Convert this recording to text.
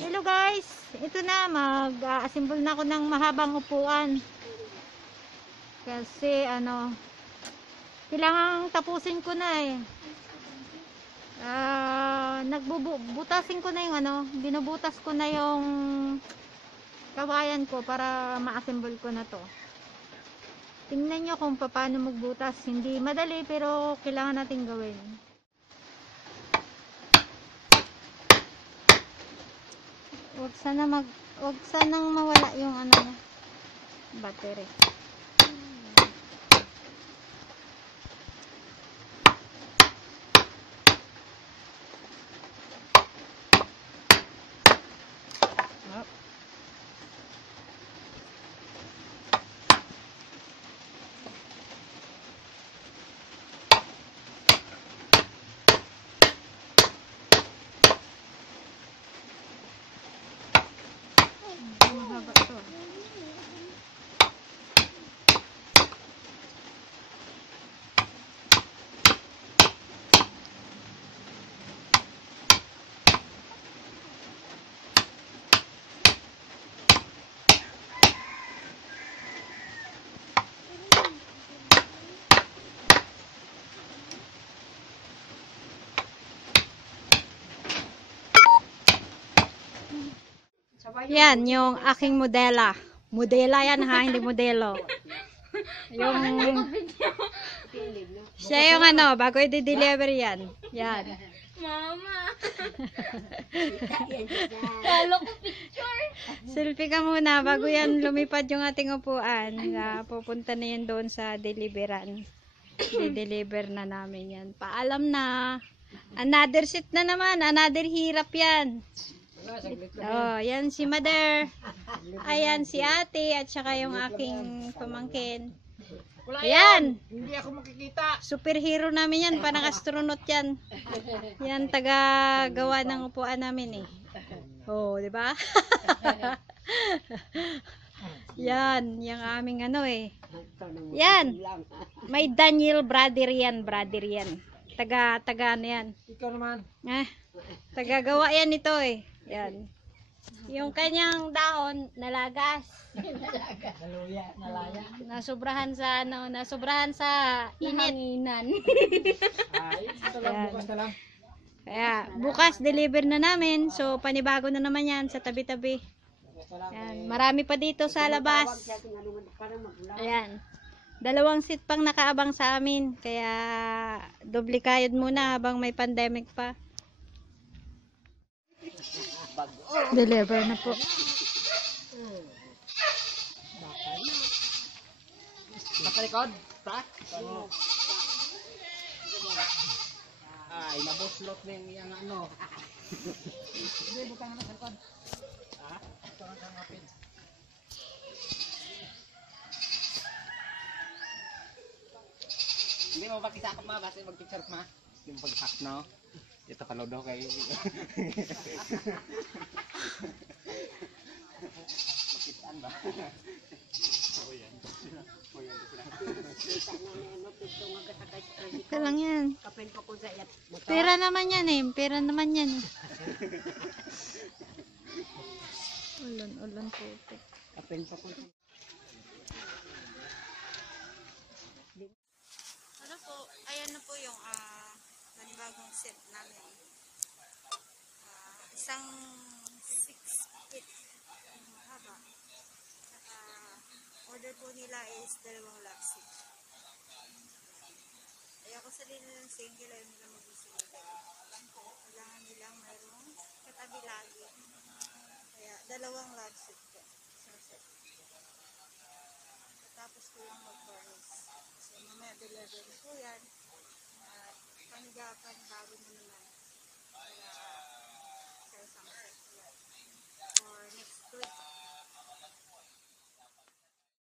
Hello guys, ito na, mag-assemble na ako ng mahabang upuan. Kasi kailangan tapusin ko na eh. Nagbubutasin ko na yung binubutas ko na yung kawayan ko para ma-assemble ko na to. Tingnan nyo kung paano magbutas. Hindi madali pero kailangan natin gawin. Wag sanang mawala yung battery. Mahaba to. Yan, yung aking modela. Modela yan ha, hindi modelo. Siya yung bago i-deliver yan. Yan. Mama! Kala ko picture! Selfie ka muna bago yan lumipad yung ating upuan. Pupunta na yan doon sa deliveran. I-deliver na namin yan. Paalam na. Another seat na naman. Another hirap yan. Oh, yan si Mother. Ayan si Ate at saka yung aking pamangkin. Ayan. Hindi ako makikita. Superhero namin yan, parang astronaut yan. Yan taga gawa ng upuan namin eh. Oh, 'di ba? Yan, yung aming Yan. May Daniel brother yan. Taga ano yan. Ikaw naman. Taga gawa yan ito eh. Yan. Yung kanyang dahon nalagas. Nalaya. Nasubrahan sa init. Ay, ito lang, bukas na lang. Kaya bukas deliver na namin. So panibago na naman yan sa tabi-tabi. Yan. Marami pa dito sa labas. Ayan. 2 seat pang nakaabang sa amin. Kaya doble kayod muna habang may pandemic pa. Deliver na po. Nakalikod? Ta? Ay, nabuslot na yung Hindi, buka naman sa likod. Ito lang sa mapid. Hindi mo pakisakap ma, basta mag-picture ma. Hindi mo pag-hack no? Ito palo daw kayo. Makitaan ba? Ito lang yan. Pera naman yan eh. Ulan putik. Kapen pa po. Ayan na po yung panibagong set namin. Isang 6 feet mahaba. Order po nila is 2 lap seat. Kaya ako sa nila ng single ayaw nila mag-single. Kailangan nilang mayroong katabi lagi. Kaya 2 lap seat po. Tapos ko yung mag-furnish. So mamaya deliver po yan. Panigapan bago na naman. Kaya